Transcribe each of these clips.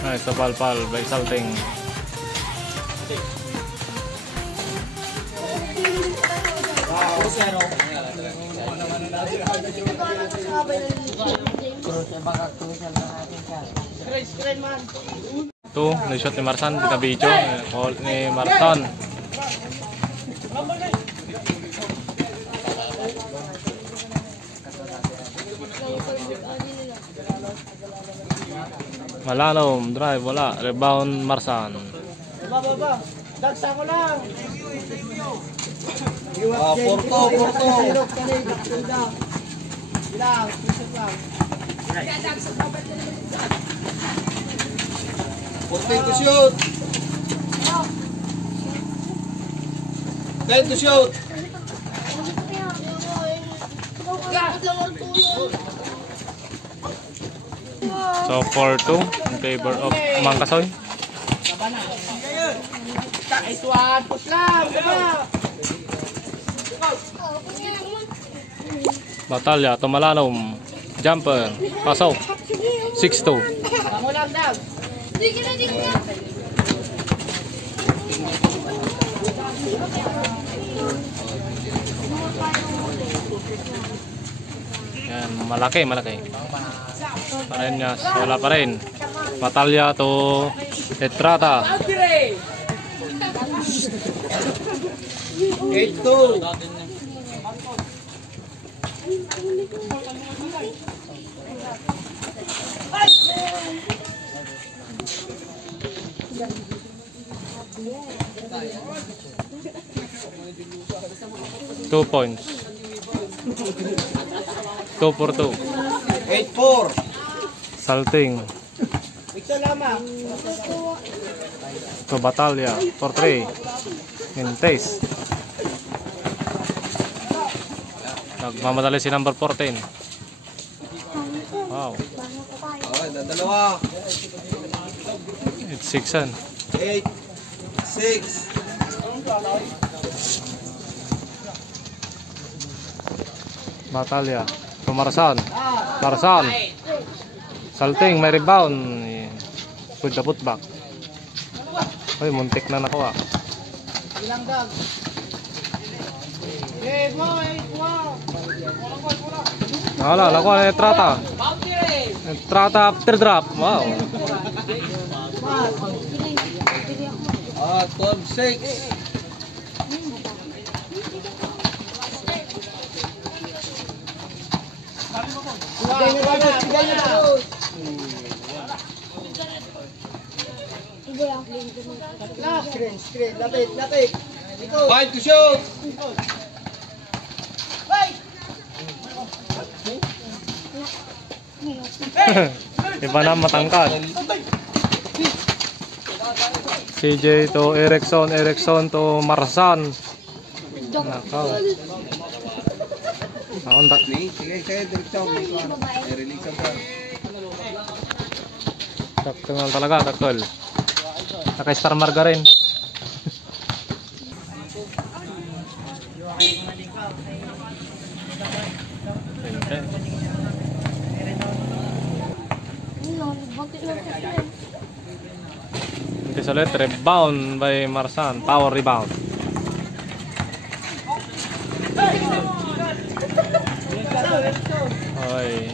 Nice, sa palpal by Salting. Ito, na-shot ni Marsan, pinabidyo ni Marsan. Malanom, drive, wala. Rebound, Marsan. Baba. Dagsa ko lang. Porto. Bilang, pusat lang. 14 to shoot. 10 to shoot. So 4-2 in favor of Mangkasoy. Nice one, push lang. Baba. Batalya, Tumalanom. Jumper, pasok. 6-2. Bango lang, Dag. Yan, malaki. Parenyas, wala pa rin. Batalya to Etrata. 8-2. Two points. 2 for 2. 8-4. Salting. Ito lamang. To Batalya for 3. Mintes. Nagmamadali si number 14. Wow. Okay, dalawa. It's 6-an. 8, 6. Batalya. To Marsan. Salting, may rebound. With the putback. Ay, muntik na nakuha. Bilang, Dag. Wala, nakuha na Etrata. Etrata after drop. Wow. 12-6. Screen. Lapit. 5 to shoot. Iba na matangkad. CJ to Erickson to Marsan. Nakaw. Sige, direksyon. I-release ang pa. Taktungan talaga, takol. Naka-star margarin. Ito ulit, rebound by Marsan. Power rebound. Oy.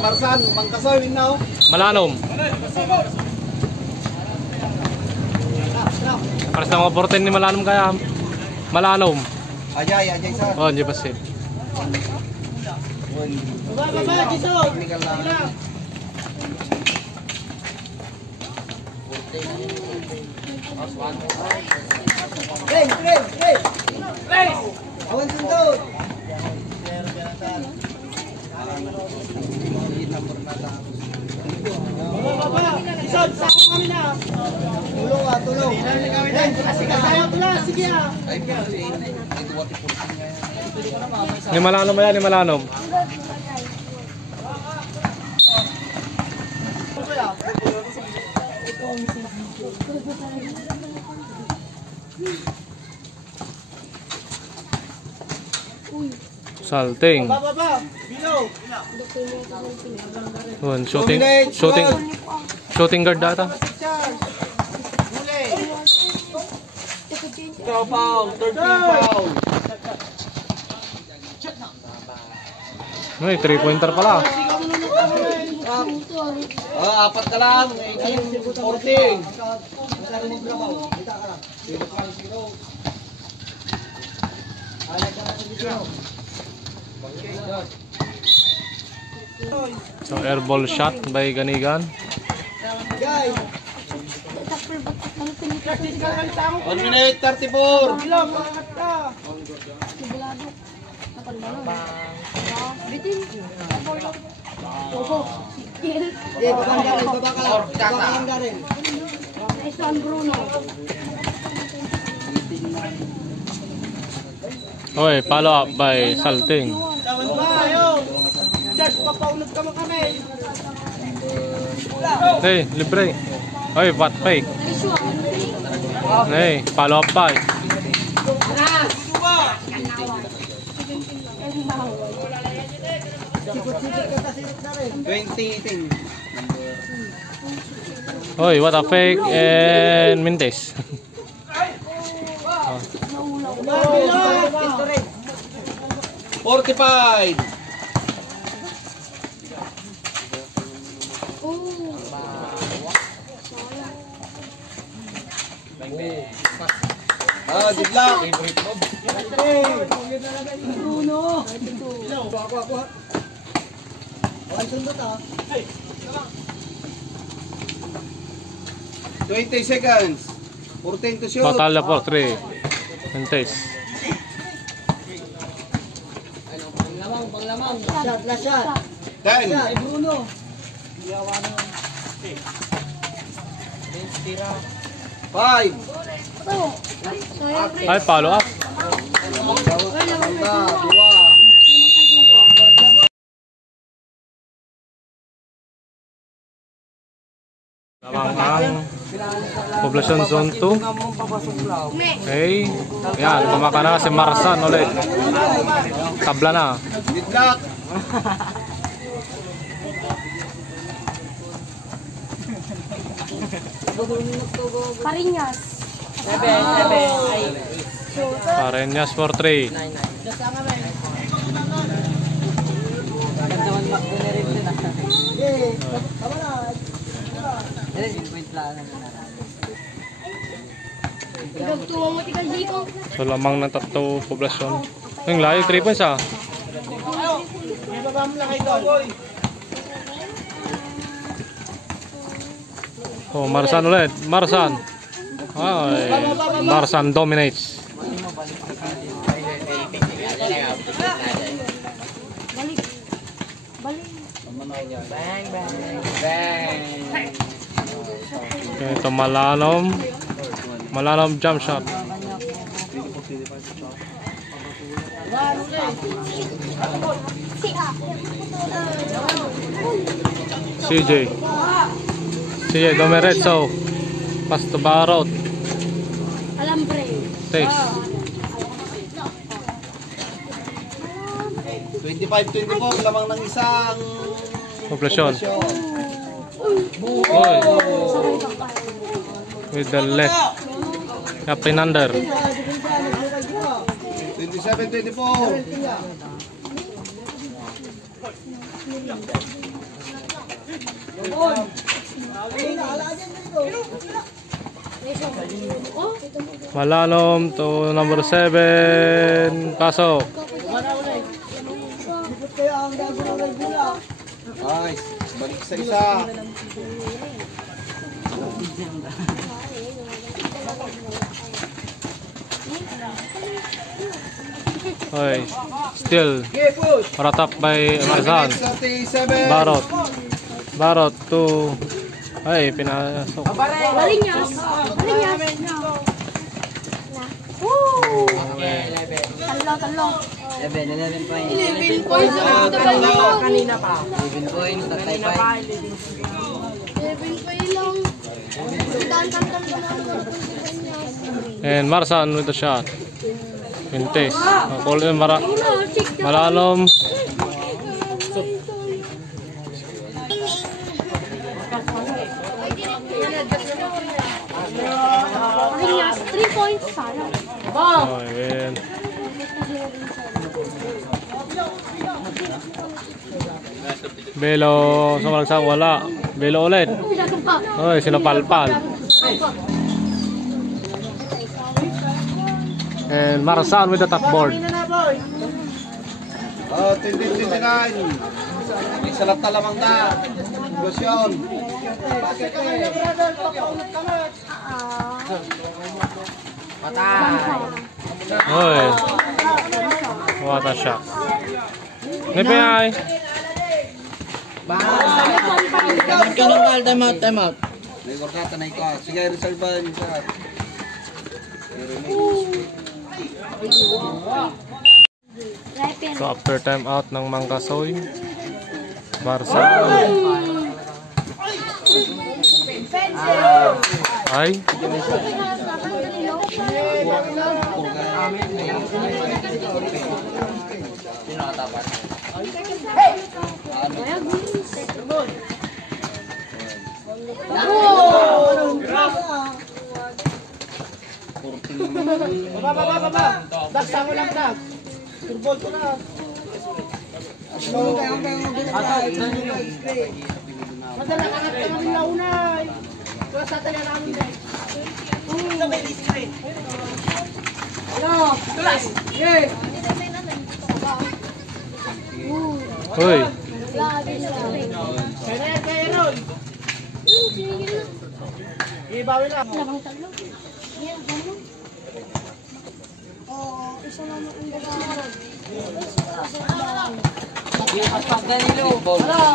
Marsan, Mangkasoy now. Malanom. Paras na mga 14 ni Malanom kaya. Malanom. Ajay sir. Oh, hindi pa save. Baba, Jisoo. Technical lang. Play. Awan sundot. Baba. Jisoo, sako kami na. Tulong. Sige ah. Ni Malanom yan, ni Malanom. Salting. Baba. Below. Yun, shooting guard data. Charge. Huli. Foul. 13 foul. Ay, 3-pointer pala. Sigaw mo na ng Apat ka lang. 18, 14. So, airball shot by Ganigan. Guys. 1 minute, 34. Bilang, angat ka. Baba ka lang. Baba ka lang, Darren. Okay, follow up by Salting. Tawan ba, ayaw. Charge, papaunod ka mo kami. Hey, libre. Oy, what fake? Hey, follow up by. Oy, what a fake and Mintes. 45. Jibla. Ang sundot ah. 20 seconds. 14 to shoot. Batalla for 3. Mintes. Shot, last shot. 10. Shot, Bruno. 5. Ay, follow up. Lamang ang Poblacion Zone 2. Okay. Yan, kumaka na si Marsan ulit. Tabla na. Good luck. Parinyas. Parenyas for 3. So lamang ng tatlo poblasyon. Yung layo, 3 points ah. Baba mo lang ito, boy. Oh, Marsan ulit. Marsan. Ay, Marsan dominates. Okay, ito Malanom. Malanom jump shot. CJ Domeretso. Pass to Barot. Alambre. Takes. 25-24. Lamang ng isang Poblasyon. Oy. With the left. Captain under. 27-24. Malanom to number 7. Pasok. Nice. Balik sa isa. Oy. Still. Ratap by Marsan. 37. Barot to. Ay, pinasok. Parinyas. Woo! Talo. 11 points. 11 points. Kanina pa. 11 points lang. Dan. And Marsan with the shot. Mintes. Call in Mara. Malalim. Ayun, 3 points sana. Oh, ayan. Belo, sa wala. Belo ulit. Oy, sinapalpal. And Marsan with the top board. Oh, 29. May salat na lamang na. Ilusyon. Oy. What a shot. Nipay. Time out. May workata na ikaw. Sige, reservan ka. So after time out ng Mangkasoy, Barca ay Daksa mo lang, Dak. Turbol ko na. Madala ka na ng launay. Kaya sa tayo namin dahil. Sabay discreet. Hello, tulas. Yeah. Hoy. Kaya ron. Ibawi lang. Isa naman ang gagawin. Hello.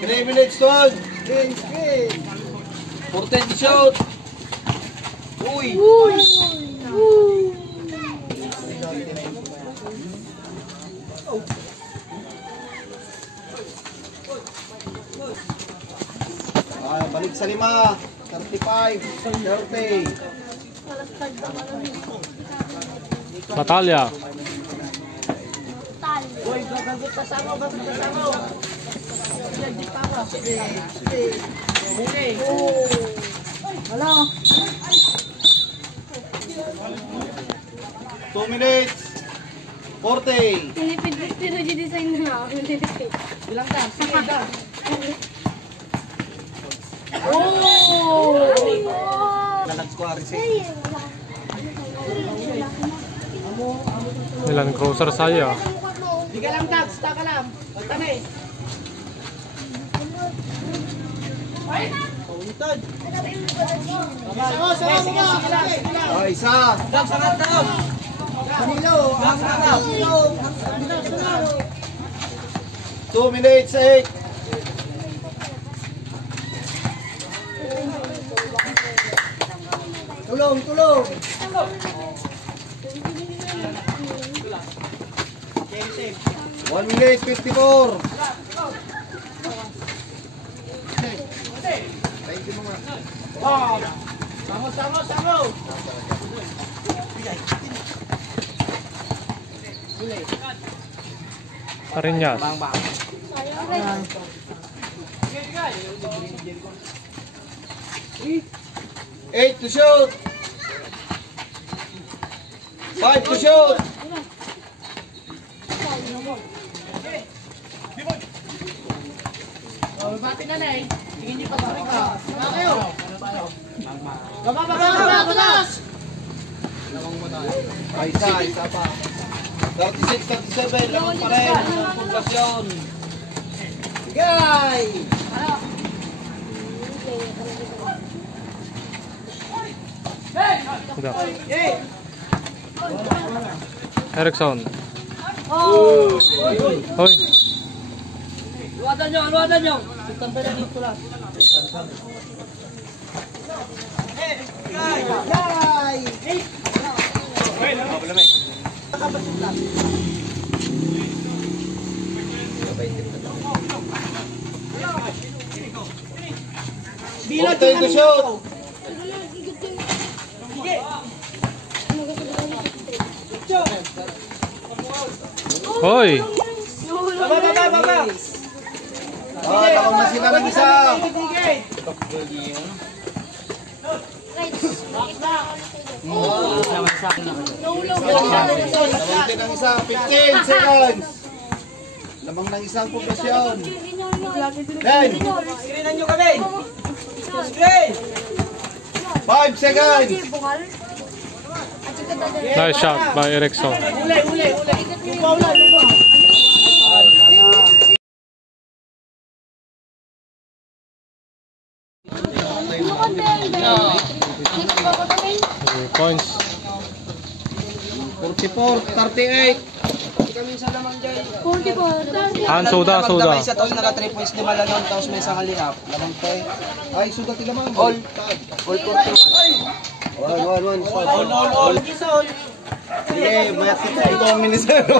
3 minutes, Tol. 410 shoot. Uy. Ay, balik sa 5. 35. 30. Batalya. Uy, gagot pa sa mo, gagot pa sa mo. Di pa ba? Okay. Hello. 2 minutes. 40. Pinipid-pid na design na. Bilang ka. Sige, Dak. Nalags ko, Aris. Ilan cruiser saya. Di ka lang, Dak. Sta ka lang. Basta na eh. Pauntad. Sige, sige lang. Oh, isa. Dak, sangat daw. Kanilo. Dak, sangat. 2 minutes, 8. Tulong, tulong. 1 minute, 54. Samos, samos, samos. Parinyas. 8 to shoot. 5 to shoot. Bati na na eh. Tingin niyo pa sa ka. Kayo. Baba, baba, baba. Isa pa. 36, 37, lamang pa rin. Ang puntasyon. Gay. Sudah. Eh. Erickson. Hoy. Luwadan nyo, luwadan nyo. Tambay na dito lang. Gay. Gay. Bilang to shoot. Hoy! Baba. Tawag na sila ng isa. Tawag ng isa. 15 seconds. Lamang ng isang poblasyon. 10. Screenan nyo kami. Screen. 5 seconds. Nice shot by Erickson. Uli. Lupa. Three points. 44-38. Soda. Isa tapos naka 3 points di malanon tapos may isang halihap. Lamang tayo. Ay, sugat din naman. All 41. 1. All. Sige, mayat kita. Ito ang minisero.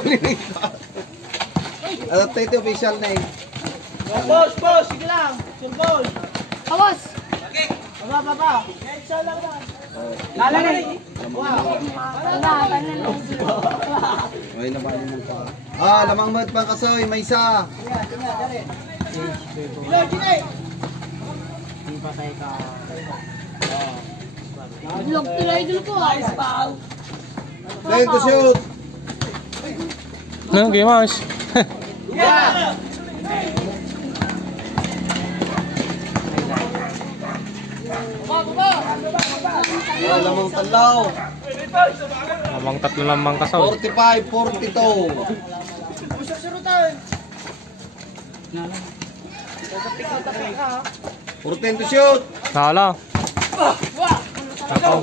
At ito official na eh. Boss, sige lang. Sulbol. Awas! Baba. Lala na. Ay, nabahin mo pa. Lamang mat pang kasoy. May isa. Vlog to idol ko. Time to shoot. No, game on. Yeah. Lamang talaw. Lamang tatlo lamang kasaw. 45-42. Susurutan. 14 to shoot. Nala. Nakaw.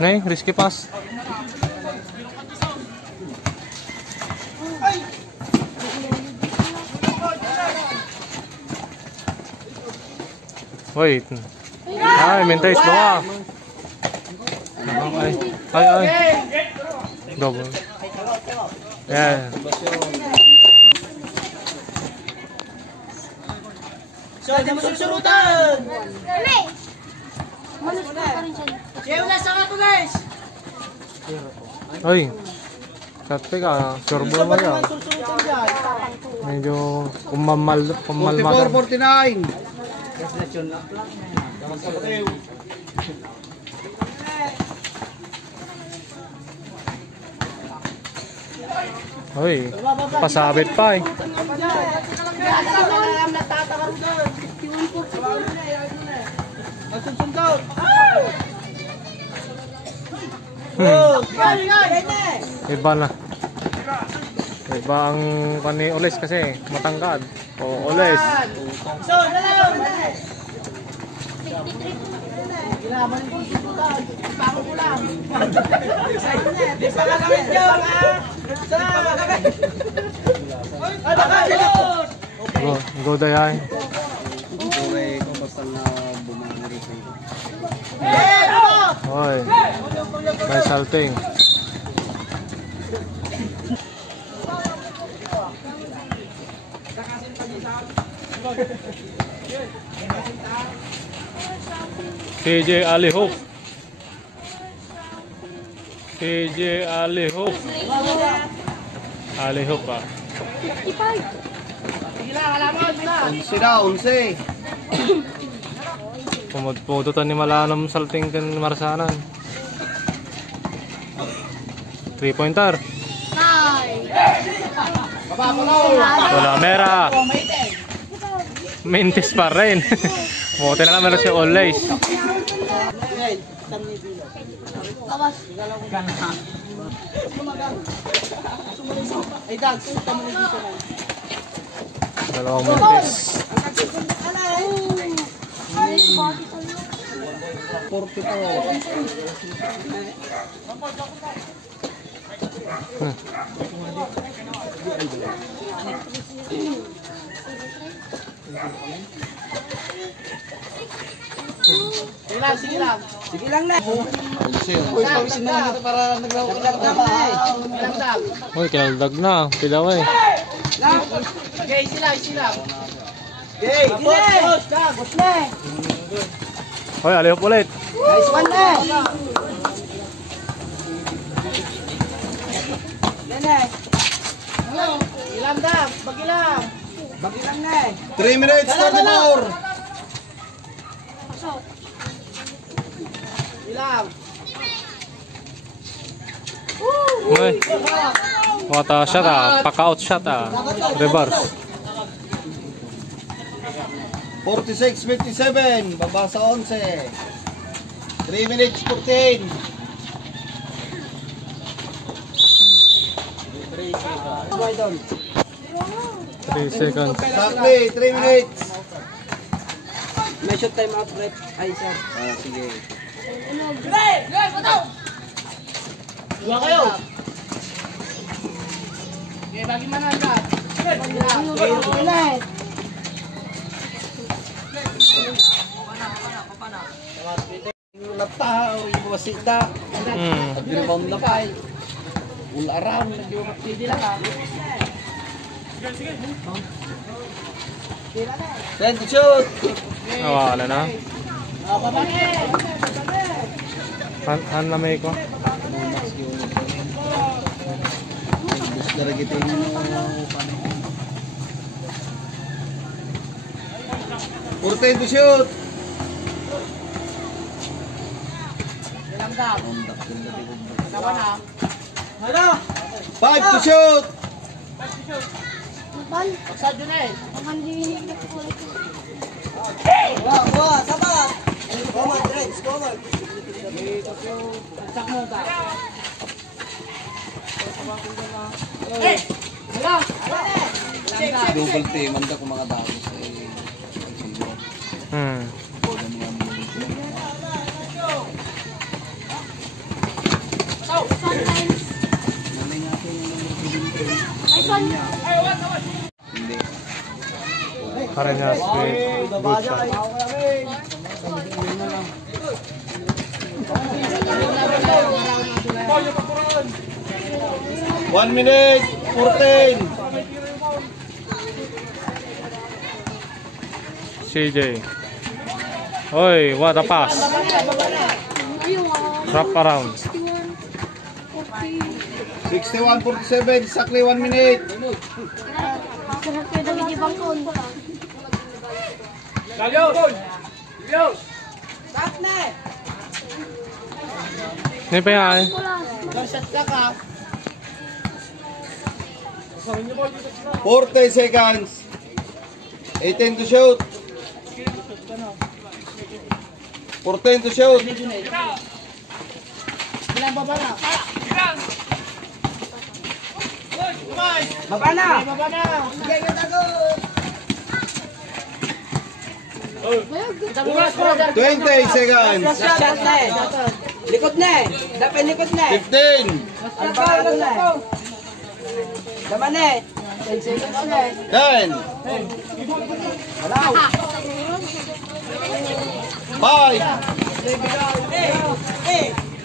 Nay, risky pass. Wait. Ay, mentais bawa. Ay. Double. Yeah. So, di mo susurutan. Manus ko pa rin siya. Siya ulas sa to guys. Ay. Kape ka. Turbo mo yan. Susurutan dyan. Medyo kumamal. 44-49. Ay. Pasabit pa eh. Nagsusundaw. Iba na. Iba ang kani Oles kasi matangkad. O Oles. So, dalaw. Ilaban ko susurutan. Pango ko lang. Di pa magamit yun, ha? Saan? Ano ka, Jelot? Go dayay. Pure ko basta na bumangiri sa ito. Hoy. May salting. CJ Alihop. CJ Alihop. Alihop ah. 55. Sige lang, alaman na. 11 na, 11. Pumudpudutan ni Malanam salting kan Marsanan. 3-pointer. Wala mera. Mintis pa rin. Buti na lang meron siya always. Awas. Ay, Dag, tamo na dito na. Dalawang mintis. Ay, bakit ano? 44. Sige lang. Sige lang na. Uy, pawisin na lang ito para naglaro ka lang na eh. Ilang Dag. Uy, kinaldag na. Pilaw eh. Okay, sila. Okay. Push ka, push na. Hoy, alihop ulit. Nice one na. Yan na. Ilang dam, bagilang. Bagilang na. 3 minutes, 34. Ilang. Hoy. What a shot Paka-out shot Reverse. 46-57. Baba sa 11. 3 minutes, 14. 3 seconds. Exactly, 3 minutes. May shot time out, Brett. Ay, sir. Sige. Dua kayo. Okay, bagi mana anda? Tao, iwasita. At rebound na pa. All around. Hindi lang ha. Send to shoot. Wala na. Han na may ko. Bus na rin ito yung 14 to shoot. Ilang dam? Kapan na? Ano? 5 to shoot. Bal. Pagsad yun eh. Ang handihin na po. Sabat! Command, Reds, command. Sak mo ta. Hey! Hala! Double team. Manda ko mga daos. Sometimes. Nice one. Hindi. Karenyas with good shot. One minute, 14. CJ. Hoy, what a pass. Wrap around. 61. 61-47, exactly 1 minute. Sarap kayo dami di bangkon. Stop na! Hindi pa yan. Wala. Shot ka ka. 40 seconds. 18 to shoot. 14 to shoot. Ilang baba na? Baba na! Baba na! Sige, ganda 20 seconds. Shot na eh. Likod na eh. Dapat likod na eh. 15. Alparo na eh. Laman na eh. 10 seconds na eh. 10. Walaw. 5.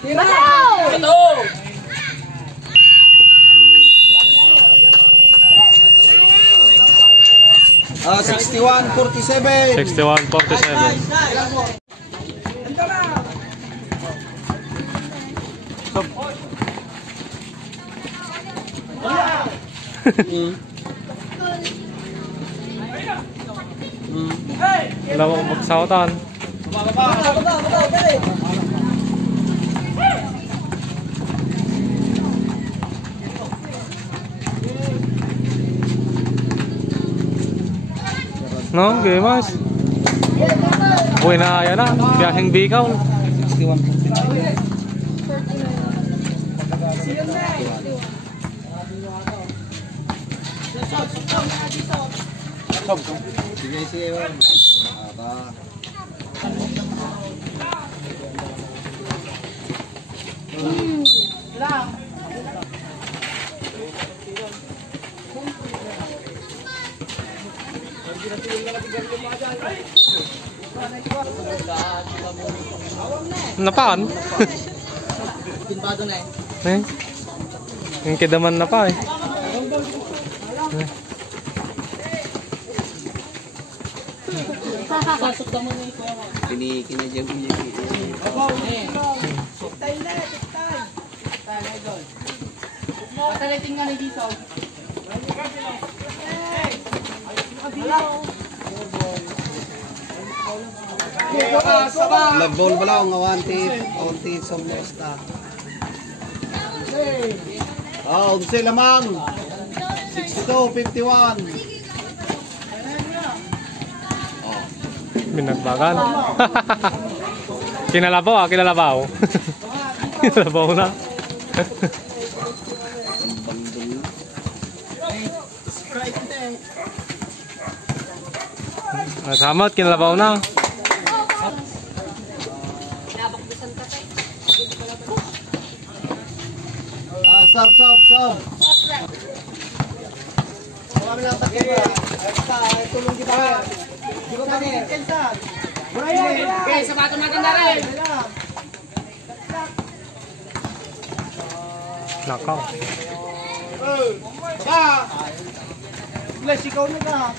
Bataw! 61-47. 61-47. Wala mo magsautan. No, okay, mas. Buhay na yan na. Biyaheng Bicol. 61-49. Sige, sige. Napaan? Pinpado na eh. Eh? Yung kidaman na pa eh. Kinikinadyan ko niya. Time na, time. Time, idol. Patalitin nga ni Dito. Lagbol ba lang, awanti sa mosta. Unsi lamang. 62-51. Binagbagan. Kinalabaw kinalabaw. Kinalabaw na. Nasamot, kinalabaw na. Sab. Kami lang takip. Tulong kita. Di ba kami kensan? Okay, sapato maganda rin. Nakaw. Bless, ikaw na ka.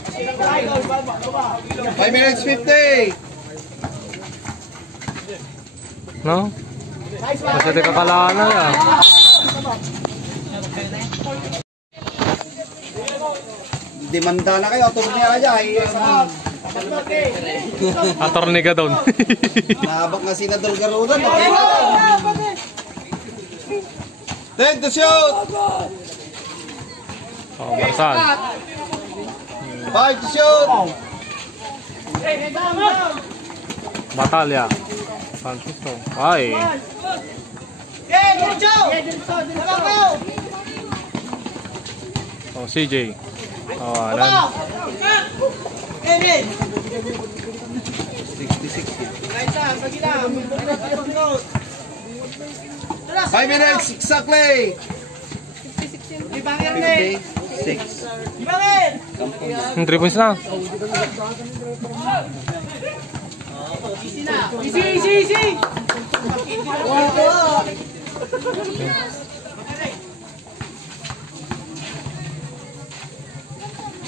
5 minutes 50. No? Kasi di kakalaan na yan. Demanda na kayo, turni aja. Attorney ka doon. Nabak na Senador Garudan. Then to shoot. Oh, Marsan. 5 to shoot. Batalya. Francisco. Ay. Oh, CJ. Oh, alam. 5 minutes exactly. 56. 3 points na. Easy.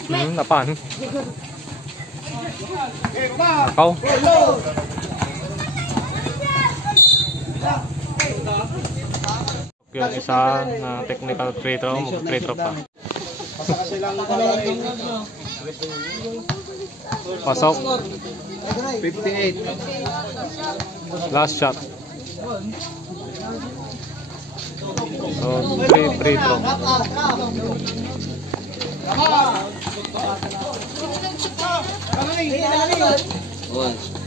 Napaan? Nakaw. Yung isa na technical free throw, mag-free throw pa. Pasok. 58. Last shot. So, free throw.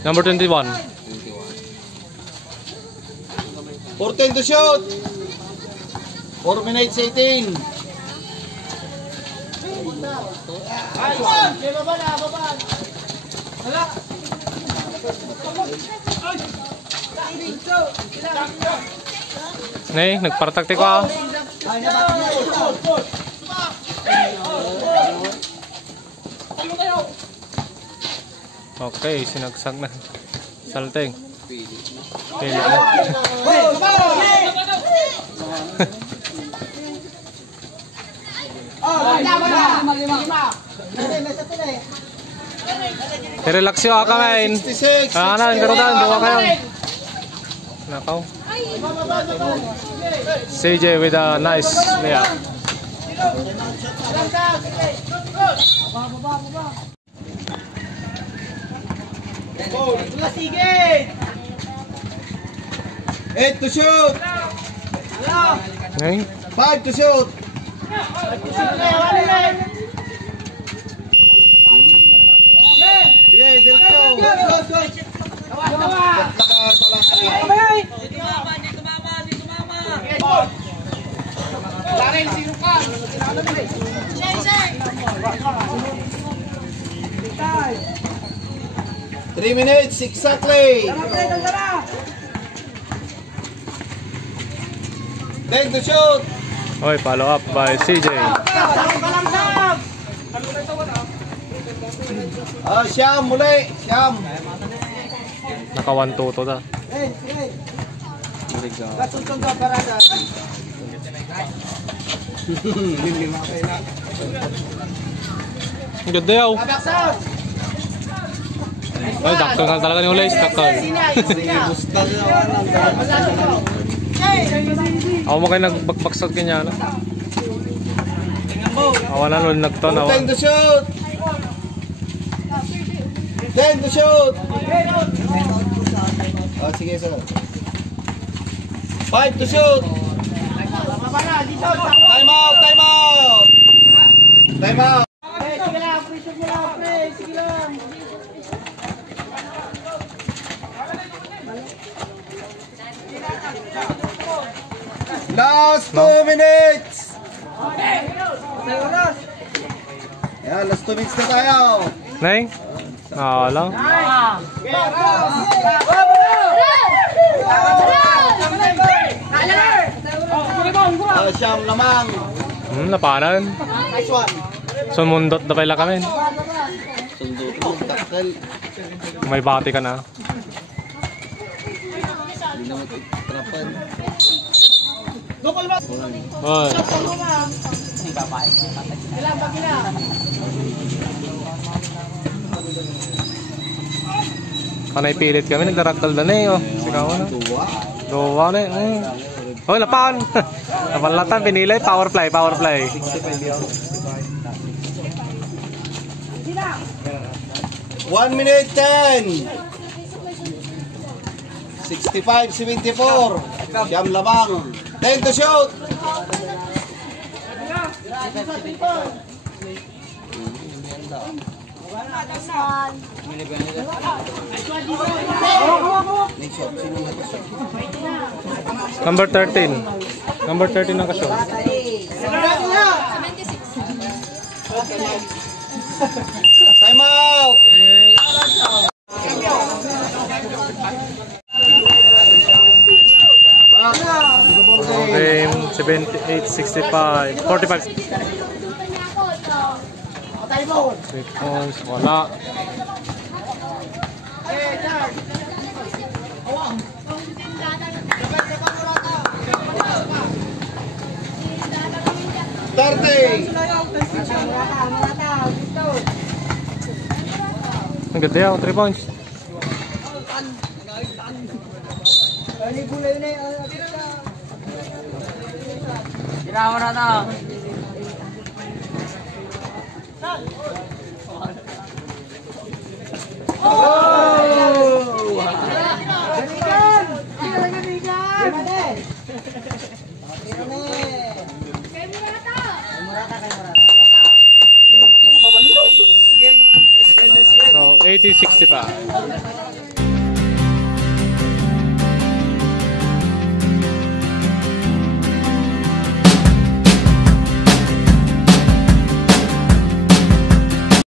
Number 21. 14 to shoot. 4 minutes 18. Nay, nagpartaktik ko ah. Okay, sinagsag na. Salting. Pili na. Relax yung akamain. 66. Kanan, karutan, buka kayo. Nakaw. CJ with a nice layup. Sige! 8 to shoot. Okay. 5 to shoot. Sige, diretso. Larin, sino ka? 3 minutes exactly. 10 to shoot. Okay, follow up by CJ. Siyam muli. Siyam. Naka 1-2 to da. Ganda yaw. Ay, dakto nga talaga ni Ulis. Dakto. Ako mo kayo nagbaksot kanya. Awan na nun nagton. 10 to shoot! 10 to shoot! Oh, sige, sir. 5 to shoot! Time out! Time out! Time out! Sige lang, pressure mo lang, pre. Sige lang. Last 2 minutes! Yan, last 2 minutes na tayo. Nay? Wala. Siyam lamang. Napanan. Nice one. Sumundot na pala kami. Sundo ko, takal. May bati ka na. Hindi naman trapan. Gopal ba? Oy. Ilang pag ina? Kanay pilit kami. Nagdaraktal na eh. Oh. Sigaw na. Tuwa. Dowa na eh. Oh, lapan. Napalatan. Pinilay. Power play. Power play. 1 minute 10. 65-74. Siyam lamang. 10 to shoot. Number 13. Number 13 ang kasyo. Time out. Game 78-65. 45. 3 points. Wala. Ang ganda yan. 3 points. Tirawa na to. So, 80-65.